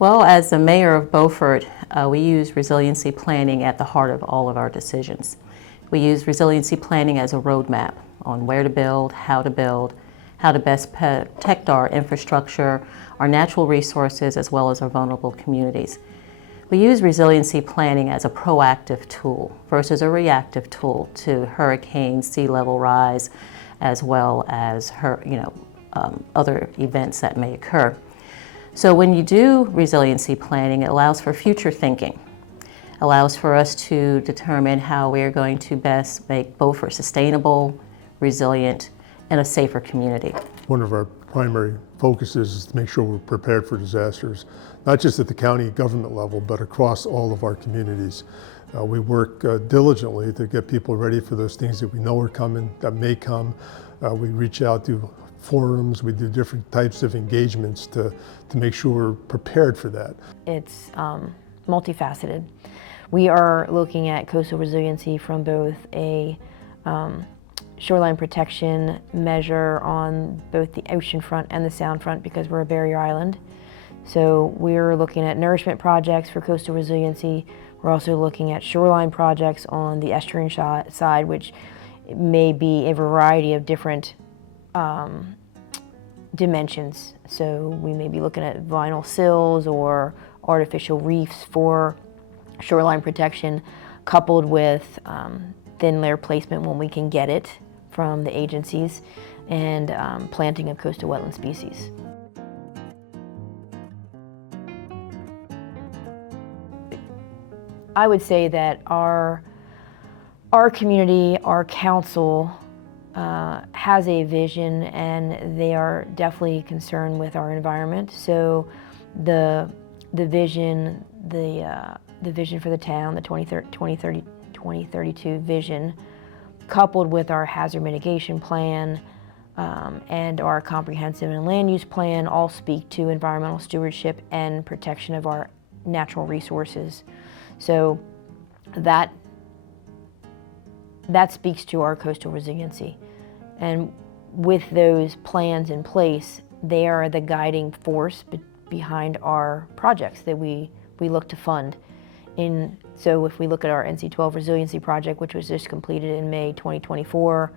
Well, as the mayor of Beaufort, we use resiliency planning at the heart of all of our decisions. We use resiliency planning as a roadmap on where to build, how to best protect our infrastructure, our natural resources, as well as our vulnerable communities. We use resiliency planning as a proactive tool versus a reactive tool to hurricanes, sea level rise, as well as other events that may occur. So when you do resiliency planning, it allows for future thinking, allows for us to determine how we are going to best make Beaufort sustainable, resilient, and a safer community. One of our primary focuses is to make sure we're prepared for disasters, not just at the county government level, but across all of our communities. We work diligently to get people ready for those things that we know are coming, that may come. We reach out to forums, we do different types of engagements to make sure we're prepared for that. It's multifaceted. We are looking at coastal resiliency from both a shoreline protection measure on both the ocean front and the sound front because we're a barrier island. So we're looking at nourishment projects for coastal resiliency. We're also looking at shoreline projects on the estuarine side, which may be a variety of different dimensions. So we may be looking at vinyl sills or artificial reefs for shoreline protection, coupled with thin layer placement when we can get it from the agencies, and planting of coastal wetland species. I would say that our community, our council, has a vision, and they are definitely concerned with our environment. So the vision for the town, the 2032 vision, coupled with our hazard mitigation plan and our comprehensive and land use plan, all speak to environmental stewardship and protection of our natural resources. So that speaks to our coastal resiliency. And with those plans in place, they are the guiding force behind our projects that we look to fund. So if we look at our NC-12 resiliency project, which was just completed in May 2024,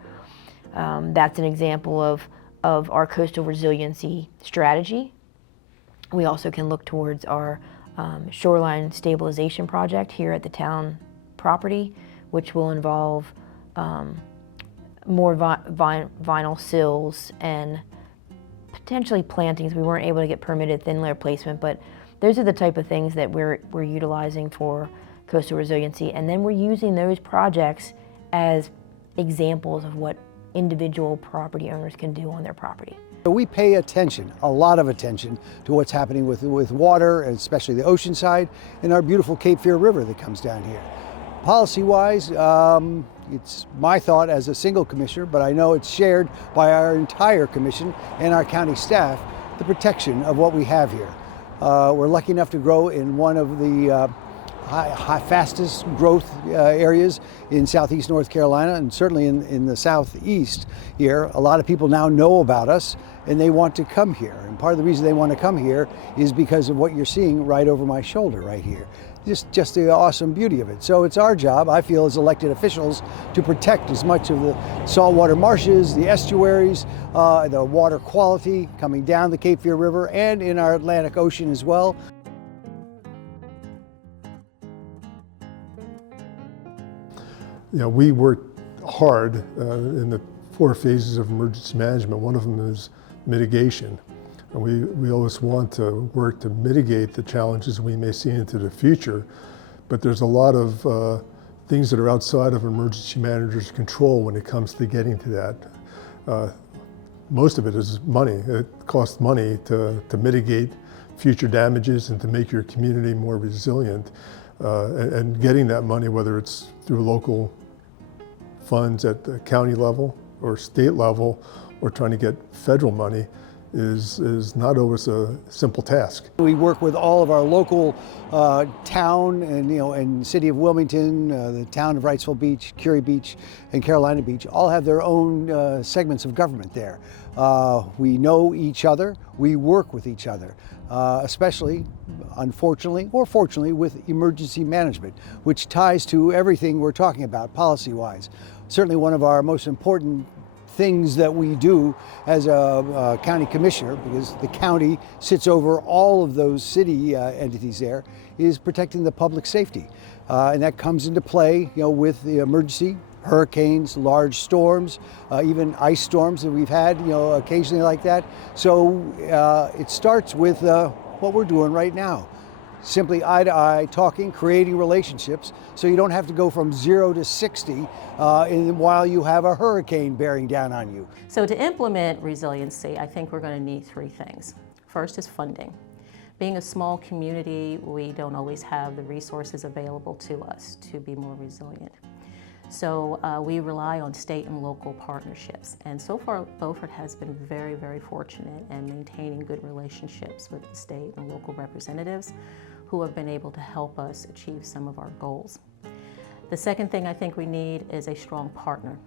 that's an example of our coastal resiliency strategy. We also can look towards our shoreline stabilization project here at the town property, which will involve more vinyl sills and potentially plantings. We weren't able to get permitted thin layer placement, but those are the type of things that we're utilizing for coastal resiliency. And then we're using those projects as examples of what individual property owners can do on their property. We pay attention, a lot of attention, to what's happening with water, and especially the ocean side, and our beautiful Cape Fear River that comes down here. Policy-wise, it's my thought as a single commissioner, but I know it's shared by our entire commission and our county staff, the protection of what we have here. We're lucky enough to grow in one of the fastest growth areas in southeast North Carolina, and certainly in the southeast here. A lot of people now know about us and they want to come here. And part of the reason they want to come here is because of what you're seeing right over my shoulder right here. Just the awesome beauty of it. So it's our job, I feel, as elected officials to protect as much of the saltwater marshes, the estuaries, the water quality coming down the Cape Fear River and in our Atlantic Ocean as well. You know, we work hard in the 4 phases of emergency management. One of them is mitigation. And we always want to work to mitigate the challenges we may see into the future, but there's a lot of things that are outside of emergency managers' control when it comes to getting to that. Most of it is money. It costs money to mitigate future damages and to make your community more resilient. And getting that money, whether it's through local funds at the county level or state level, or trying to get federal money, is not always a simple task. We work with all of our local town and city of Wilmington, the town of Wrightsville Beach, Curie Beach, and Carolina Beach all have their own segments of government there. We know each other, we work with each other, especially, unfortunately or fortunately, with emergency management, which ties to everything we're talking about policy-wise. Certainly one of our most important things that we do as a county commissioner, because the county sits over all of those city entities there, is protecting the public safety. And that comes into play with the emergency, hurricanes, large storms, even ice storms that we've had occasionally like that. So it starts with what we're doing right now. Simply eye-to-eye talking, creating relationships, so you don't have to go from 0 to 60 while you have a hurricane bearing down on you. So to implement resiliency, I think we're going to need three things. First is funding. Being a small community, we don't always have the resources available to us to be more resilient. So we rely on state and local partnerships. And so far, Beaufort has been very, very fortunate in maintaining good relationships with the state and local representatives who have been able to help us achieve some of our goals. The second thing I think we need is a strong partner.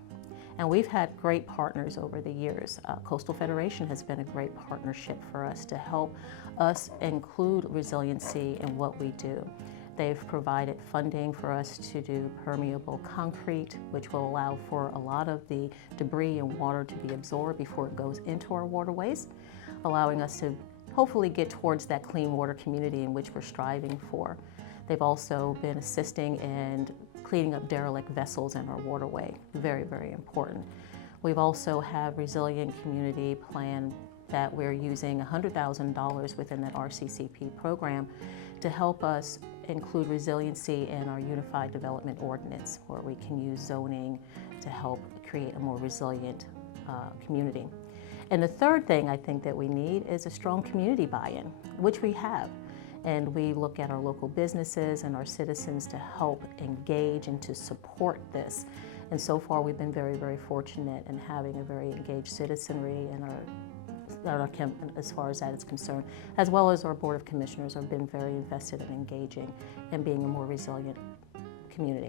And we've had great partners over the years. Coastal Federation has been a great partnership for us to help us include resiliency in what we do. They've provided funding for us to do permeable concrete, which will allow for a lot of the debris and water to be absorbed before it goes into our waterways, allowing us to hopefully get towards that clean water community in which we're striving for. They've also been assisting in cleaning up derelict vessels in our waterway, very, very important. We've also have resilient community plan that we're using $100,000 within that RCCP program to help us include resiliency in our Unified Development Ordinance, where we can use zoning to help create a more resilient community. And the third thing I think that we need is a strong community buy-in, which we have. And we look at our local businesses and our citizens to help engage and to support this. And so far we've been very, very fortunate in having a very engaged citizenry in as far as that is concerned, as well as our Board of Commissioners have been very invested in engaging and being a more resilient community.